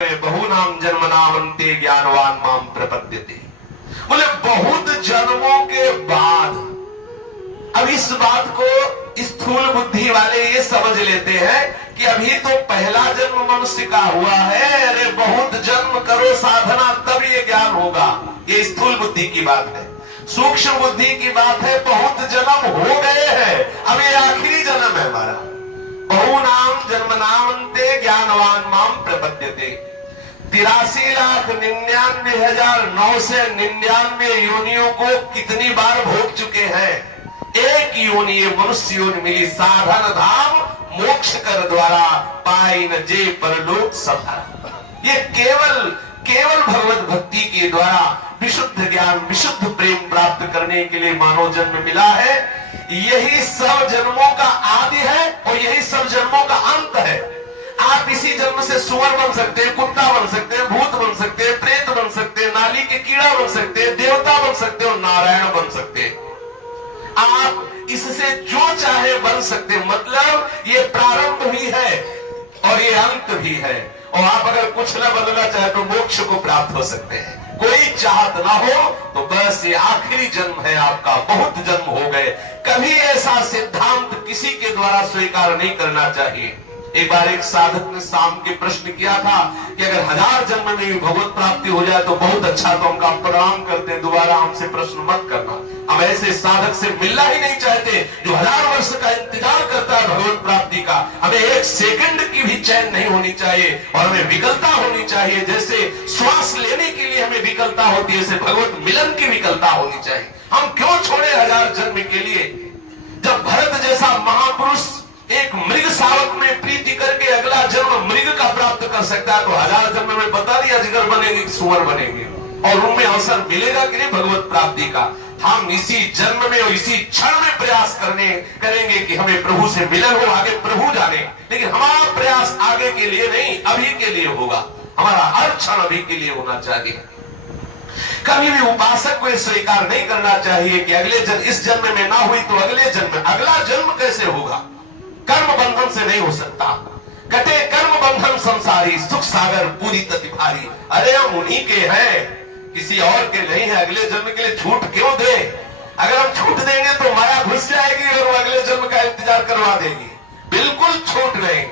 बहुनाम जन्मनामन्ते ज्ञानवान माम प्रपद्यते। बोले बहुत जन्मों के बाद अब इस बात को स्थूल बुद्धि वाले ये समझ लेते हैं कि अभी तो पहला जन्म मनुष्य का हुआ है, अरे बहुत जन्म करो साधना तब ये ज्ञान होगा। ये स्थूल बुद्धि की बात है। सूक्ष्म बुद्धि की बात है बहुत जन्म हो गए हैं, अब ये आखिरी जन्म है हमारा। बहुनाम जन्मनामन्ते ज्ञानवान माम प्रपद्यते। 83,99,900 से 99 योनियों को कितनी बार भोग चुके हैं। एक योनि ये मनुष्य योनि मिली, साधन धाम मोक्ष कर द्वारा पाई न जे परलोक सफल। ये केवल भगवत भक्ति के द्वारा विशुद्ध ज्ञान विशुद्ध प्रेम प्राप्त करने के लिए मानव जन्म मिला है। यही सब जन्मों का आदि है और यही सब जन्मों का अंत है। आप इसी जन्म से सुअर बन सकते हैं, कुत्ता बन सकते हैं, भूत बन सकते हैं, प्रेत बन सकते हैं, नाली के कीड़ा बन सकते हैं, देवता बन सकते हैं और नारायण बन सकते हैं। आप इससे जो चाहे बन सकते हैं। मतलब ये प्रारंभ भी है और ये अंत भी है। और आप अगर कुछ न बदलना चाहे तो मोक्ष को प्राप्त हो सकते हैं। कोई चाहत ना हो तो बस ये आखिरी जन्म है आपका, बहुत जन्म हो गए। कभी ऐसा सिद्धांत किसी के द्वारा स्वीकार नहीं करना चाहिए। एक बार एक साधक ने शाम के प्रश्न किया था कि अगर 1000 जन्म में भी भगवत प्राप्ति हो जाए तो बहुत अच्छा, तो हमका प्रणाम करते हैं, दोबारा हमसे प्रश्न मत करना। हम ऐसे साधक से मिलना ही नहीं चाहते जो 1000 वर्ष का इंतजार करता है भगवत प्राप्ति का। हमें एक सेकंड की भी चैन नहीं होनी चाहिए और हमें विकलता होनी चाहिए। जैसे श्वास लेने के लिए हमें विकलता होती है, ऐसे भगवत मिलन की विकलता होनी चाहिए। हम क्यों छोड़े 1000 जन्म के लिए, जब भरत जैसा महापुरुष एक मृग शावक में प्रीति करके अगला जन्म मृग का प्राप्त कर सकता है, तो 1000 जन्म में बता दिया अजगर बनेंगे कि सुअर बनेंगे और उनमें अवसर मिलेगा कि नहीं भगवत प्राप्ति का। हम इसी जन्म में और इसी क्षण में प्रयास करेंगे कि हमें प्रभु से मिलन हो, आगे प्रभु जाने। लेकिन हमारा प्रयास आगे के लिए नहीं, अभी के लिए होगा। हमारा हर क्षण अभी के लिए होना चाहिए। कभी भी उपासक को स्वीकार नहीं करना चाहिए कि अगले जन्म, इस जन्म में ना हुई तो अगले जन्म, अगला जन्म कैसे होगा। कर्म बंधन से नहीं हो सकता। कटे कर्म बंधन संसारी, सुख सागर पूरी तति भारी। अरे हम उन्हीं के हैं, किसी और के नहीं है। अगले जन्म के लिए छूट क्यों दे। अगर हम छूट देंगे तो माया घुस जाएगी और वो अगले जन्म का इंतजार करवा देगी। बिल्कुल छूट नहीं,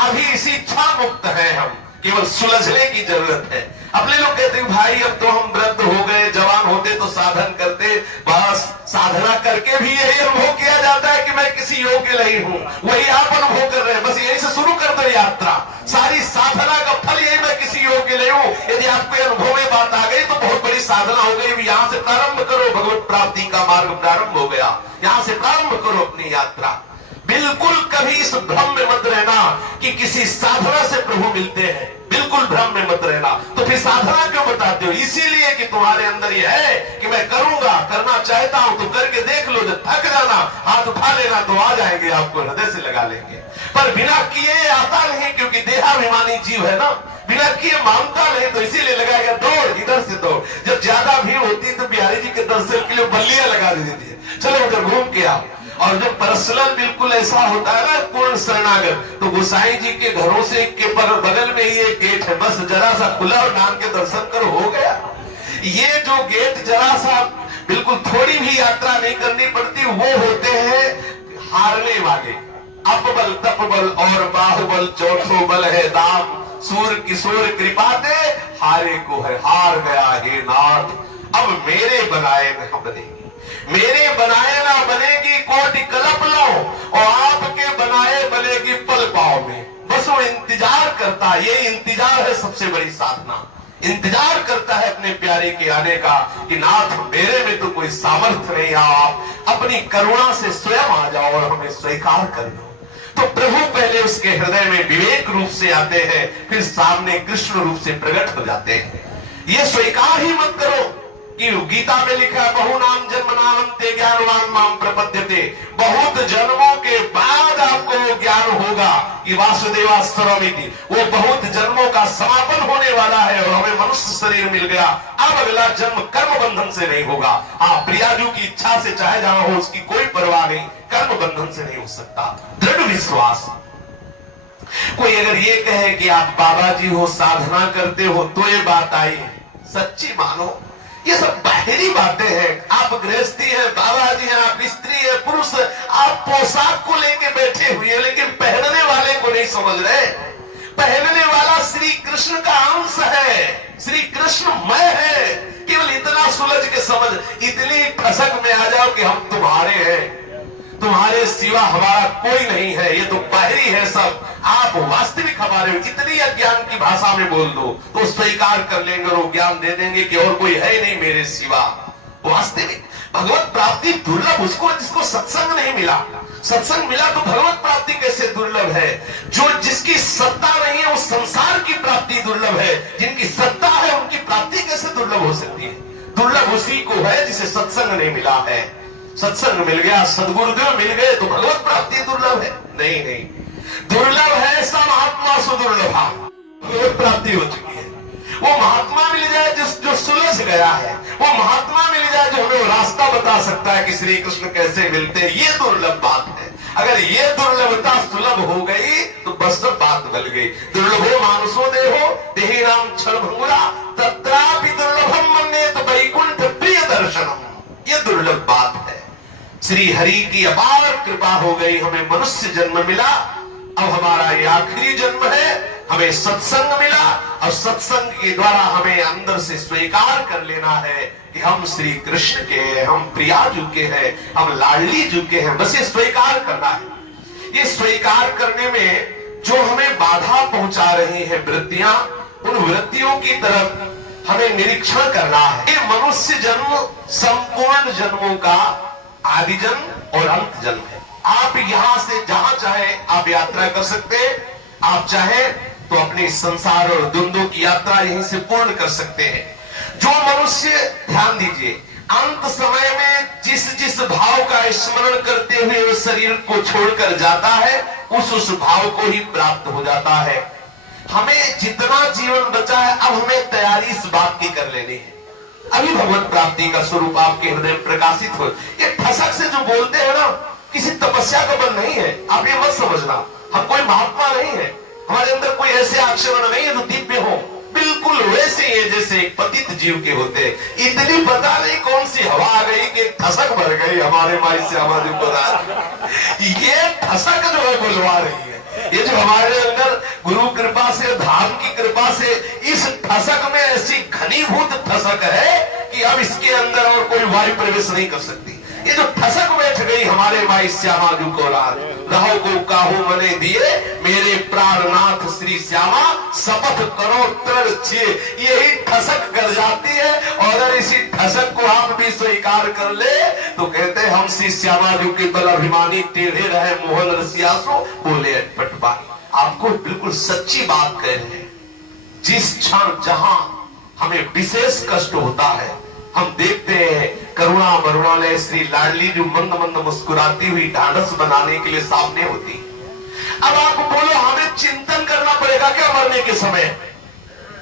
अभी इसी इच्छा मुक्त है हम, केवल सुलझने की जरूरत है। अपने लोग कहते हैं भाई अब तो हम वृद्ध हो गए, जवान होते तो साधन करते, बस साधना करके भी यही अनुभव किया जाता है कि मैं किसी योग्य नहीं हूँ। वही आप अनुभव कर रहे हैं, बस यही से शुरू कर दो यात्रा। सारी साधना का फल यही मैं किसी योग्य नहीं हूँ। यदि आपके अनुभव में बात आ गई तो बहुत बड़ी साधना हो गई। यहाँ से प्रारंभ करो, भगवत प्राप्ति का मार्ग प्रारंभ हो गया। यहाँ से प्रारंभ करो अपनी यात्रा। बिल्कुल कभी इस भ्रम में मत रहना कि किसी साधना से प्रभु मिलते हैं। बिल्कुल भ्रम में मत रहना। तो फिर साधना क्यों बताते हो? इसीलिए कि तुम्हारे अंदर ये है कि मैं करूंगा, करना चाहता हूं तो करके देख लो। जब थक जाना हाथ उठा लेना तो आ जाएंगे, आपको हृदय से लगा लेंगे। पर बिना किए आता नहीं, क्योंकि देहाभिमानी जीव है ना, बिना किए मानता नहीं, तो इसीलिए लगाएगा दौड़, इधर से दौड़। जब ज्यादा भीड़ होती है तो बिहारी जी के दर्शन के लिए बल्लियां लगा देती है, चलो उधर घूम के आओ। और जब पर्सनल बिल्कुल ऐसा होता है ना पूर्ण शरणागत, तो गोसाई जी के घरों से के बगल में ही एक गेट है, बस जरा सा खुला और नाम के दर्शन करो, हो गया। ये जो गेट जरा सा बिल्कुल थोड़ी भी यात्रा नहीं करनी पड़ती, वो होते हैं हारने वाले। अपबल तपबल और बाहुबल चौथो बल है दाम, सूर किशोर कृपा दे हारे को है हार गया हे नाथ। अब मेरे बनाए न बनेगी, मेरे बनाए ना बनेगी कोटि कल्प लो, और आपके बनाए बनेगी पल पाव में। बस वो इंतजार करता है, ये इंतजार है सबसे बड़ी साधना। इंतजार करता है अपने प्यारे के आने का कि नाथ मेरे में तो कोई सामर्थ्य नहीं, आप अपनी करुणा से स्वयं आ जाओ और हमें स्वीकार कर लो। तो प्रभु पहले उसके हृदय में विवेक रूप से आते हैं, फिर सामने कृष्ण रूप से प्रकट हो जाते हैं। ये स्वीकार ही मत करो कि गीता में लिखा है बहुनाम जन्मनामन्ते ज्ञानवान माम प्रपद्यते। बहुत जन्मों के बाद आपको वो ज्ञान होगा कि वासुदेवा सर्वमिति, वो बहुत जन्मों का समापन होने वाला है और हमें मनुष्य शरीर मिल गया। अब अगला जन्म कर्म बंधन से नहीं होगा। हाँ, प्रियाजू की इच्छा से चाहे जहां हो उसकी कोई परवाह नहीं, कर्म बंधन से नहीं हो सकता। दृढ़ विश्वास, कोई अगर ये कहे कि आप बाबा जी हो, साधना करते हो, तो ये बात आई, सच्ची मानो ये सब बाहरी बातें हैं। आप गृहस्थी है, बाबा जी हैं, आप स्त्री है, पुरुष है, आप पोशाक को लेके बैठे हुए हैं, लेकिन पहनने वाले को नहीं समझ रहे। पहनने वाला श्री कृष्ण का अंश है, श्री कृष्ण मैं है। केवल इतना सुलझ के समझ, इतनी ठसक में आ जाओ कि हम तुम्हारे हैं, तुम्हारे सिवा हमारा कोई नहीं है, ये तो बाहरी है सब, आप वास्तविक हमारे हो। इतनी अज्ञान की भाषा में बोल दो तो स्वीकार कर लेंगे और वो ज्ञान दे देंगे कि और कोई है नहीं मेरे सिवा। वास्तविक भगवत प्राप्ति दुर्लभ उसको जिसको सत्संग नहीं मिला। सत्संग मिला तो भगवत प्राप्ति कैसे दुर्लभ है। जो जिसकी सत्ता नहीं है उस संसार की प्राप्ति दुर्लभ है, जिनकी सत्ता है उनकी प्राप्ति कैसे दुर्लभ हो सकती है। दुर्लभ उसी को है जिसे सत्संग नहीं मिला है। सत्संग मिल गया, सदगुरुदेव मिल गए तो भगवत प्राप्ति दुर्लभ है? नहीं नहीं, दुर्लभ है सा महात्मा सुदुर्लभा। भगवत प्राप्ति हो चुकी है। वो महात्मा मिल जाए जो सुलझ गया है, वो महात्मा मिल जाए जो हमें वो रास्ता बता सकता है कि श्री कृष्ण कैसे मिलते हैं, ये दुर्लभ बात है। अगर ये दुर्लभता सुलभ हो गई तो बस सब बात बल गई। दुर्लभो मानुषो देहो देहि नाम क्षण भंगुरा तत्रापि दुर्लभम मन्येत वैकुंठ प्रिय दर्शनम। ये दुर्लभ बात है। श्री हरि की अपार कृपा हो गई, हमें मनुष्य जन्म मिला। अब हमारा ये आखिरी जन्म है, हमें सत्संग मिला और सत्संग के द्वारा हमें अंदर से स्वीकार कर लेना है कि हम श्री कृष्ण के हैं, हम प्रियाजू के हैं, हम लाडली जू के हैं। बस ये स्वीकार करना है। ये स्वीकार करने में जो हमें बाधा पहुंचा रही है वृत्तियां, उन वृत्तियों की तरफ हमें निरीक्षण करना है। ये मनुष्य जन्म संपूर्ण जन्मों का आदि जन्म और अंत जन्म है। आप यहां से जहां चाहे आप यात्रा कर सकते हैं। आप चाहे तो अपने संसार और द्वंद्वों की यात्रा यहीं से पूर्ण कर सकते हैं। जो मनुष्य, ध्यान दीजिए, अंत समय में जिस जिस भाव का स्मरण करते हुए उस शरीर को छोड़कर जाता है, उस भाव को ही प्राप्त हो जाता है। हमें जितना जीवन बचा है अब हमें तैयारी इस बात की कर लेनी है। अभी भगवत प्राप्ति का स्वरूप आपके हृदय में प्रकाशित हो। ये ठसक से जो बोलते हैं ना, किसी तपस्या का बल नहीं है। आप ये मत समझना हम कोई महात्मा नहीं है, हमारे अंदर कोई ऐसे आचरण नहीं है जो दिव्य हो। बिल्कुल वैसे ही है जैसे एक पतित जीव के होते। इतनी पता नहीं कौन सी हवा आ गई कि ठसक भर गई हमारे माई से हमारे ऊपर। ये ठसक जो है बुलवा रही है। ये जो हमारे अंदर गुरु कृपा से, धाम की कृपा से इस ठसक में ऐसी घनीभूत ठसक है कि अब इसके अंदर और कोई वायु प्रवेश नहीं कर सकती। ये जो ठसक बैठ गई हमारे माई श्यामा जू को रात, रहो को काहू मने दिए मेरे प्राणनाथ श्री श्यामा, शपथ करो तृण छे। यही ठसक कर जाती है। और अगर इसी ठसक को आप भी स्वीकार कर ले तो कहते हम श्री श्यामा जू के बल अभिमानी टेढ़े रहे मोहन रसियासो बोले अटपट बाई। आपको बिल्कुल सच्ची बात कह रहे हैं। जिस क्षण जहां हमें विशेष कष्ट होता है, हम देखते हैं करुणा वरुणालय श्री लाडली जो मंद मंद मुस्कुराती हुई ढांढस बनाने के लिए सामने होती। अब आप बोलो हमें चिंतन करना पड़ेगा क्या मरने के समय?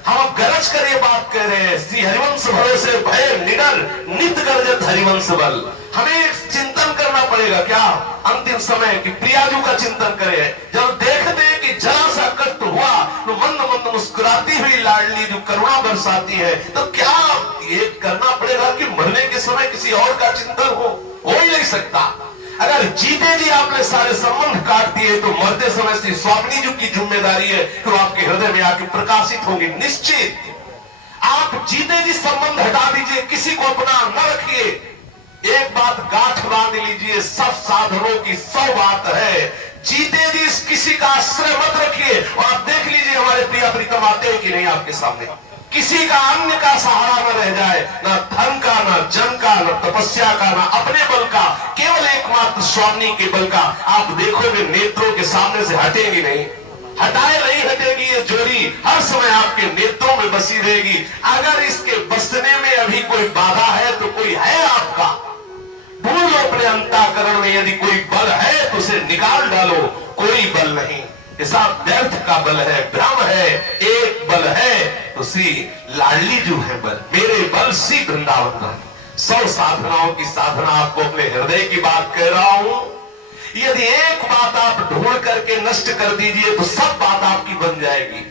हम गरज कर ये बात कह रहे हैं, श्री हरिवंश भरोसे भय निडर नित गर्जत हरिवंश बल। हमें चिंतन करना पड़ेगा क्या अंतिम समय की? प्रियाजू का चिंतन करें। जब देखते हैं कि जरा सा कष्ट हुआ तो मंद मंद मुस्कुराती हुई लाडली जो करुणा बरसाती है, तो क्या ये करना पड़ेगा कि मरने के समय किसी और का चिंतन हो ही नहीं सकता। अगर जीते जी आपने सारे संबंध काट दिए तो मरते समय श्री स्वामी जी की जिम्मेदारी है कि वो आपके हृदय में आके प्रकाशित होंगे। निश्चित आप जीते जी संबंध हटा दीजिए, किसी को अपना न रखिए। एक बात गांठ बांध लीजिए, सब साधनों की 100 बात है। जीते जी किसी का आश्रय मत रखिए। और आप देख लीजिए हमारे प्रिय प्रीतम आते हैं कि नहीं आपके सामने। किसी का अन्य का सहारा न रह जाए, न धन का, न जन का, न तपस्या का, न अपने बल का, केवल एकमात्र स्वामी के बल का। आप देखोगे नेत्रों के सामने से हटेगी नहीं, हटाए नहीं हटेगी। ये जोड़ी हर समय आपके नेत्रों में बसी रहेगी। अगर इसके बसने में अभी कोई बाधा है तो कोई है आपका। ढूंढ लो अपने अंतःकरण में, यदि कोई बल है तो उसे निकाल डालो। कोई बल नहीं, ये सब व्यर्थ का बल है, भ्रम है। एक बल है तो श्री लाडली जो है बल, मेरे बल श्री वृंदावन। 100 साधनाओं की साधना आपको अपने हृदय की बात कह रहा हूं। यदि एक बात आप ढूंढ करके नष्ट कर दीजिए तो सब बात आपकी बन जाएगी।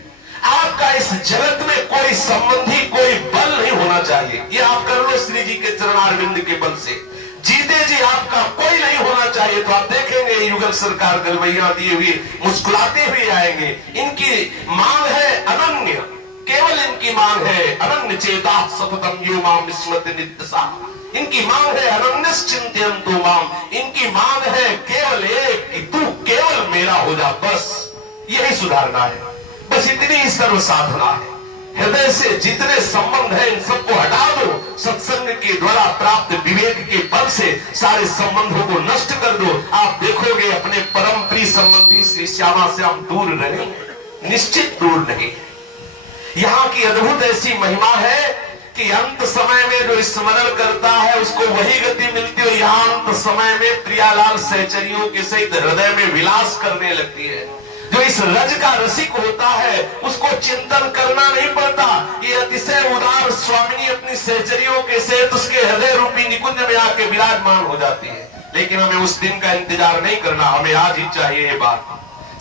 आपका इस जगत में कोई संबंधी, कोई बल नहीं होना चाहिए। ये आप कर लो श्री जी के चरणारविंद के बल से। जीते जी आपका कोई नहीं होना चाहिए। तो आप देखेंगे युगल सरकार गलवैया दिए हुए मुस्कुराते हुए आएंगे। इनकी मांग है अनन्य, केवल इनकी मांग है अनन्य चेता सततम यो माम स्मृति नित्यसा। इनकी मांग है अनन्यश्चिंतयन्तु माम। इनकी मांग है केवल एक कि तू केवल मेरा हो जा, बस यही सुधारना है, बस इतनी ही सर्व साधना है। हृदय से जितने संबंध है इन सबको हटा दो। सत्संग के द्वारा प्राप्त विवेक के बल से सारे संबंधों को नष्ट कर दो। आप देखोगे अपने परम प्रिय संबंधी श्री श्यामा से हम दूर नहीं, निश्चित दूर नहीं। यहाँ की अद्भुत ऐसी महिमा है कि अंत समय में जो स्मरण करता है उसको वही गति मिलती है। यहाँ अंत समय में प्रियालाल सहचरियों के सहित हृदय में विलास करने लगती है। जो इस रज का रसिक होता है उसको चिंतन करना नहीं पड़ता। ये अतिशय उदार स्वामिनी अपनी सहचरियों के सहित उसके हृदय रूपी निकुंज में आके विराजमान हो जाती है। लेकिन हमें उस दिन का इंतजार नहीं करना, हमें आज ही चाहिए ये बात।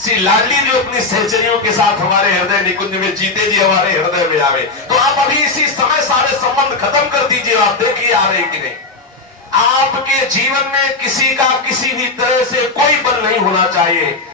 श्री लाडली जो अपनी सहचरियों के साथ हमारे हृदय निकुंज में जीते जी हमारे हृदय में आवे। तो आप अभी इसी समय सारे संबंध खत्म कर दीजिए। आप देखिए आ रहे कि नहीं। आपके जीवन में किसी का किसी भी तरह से कोई बल नहीं होना चाहिए।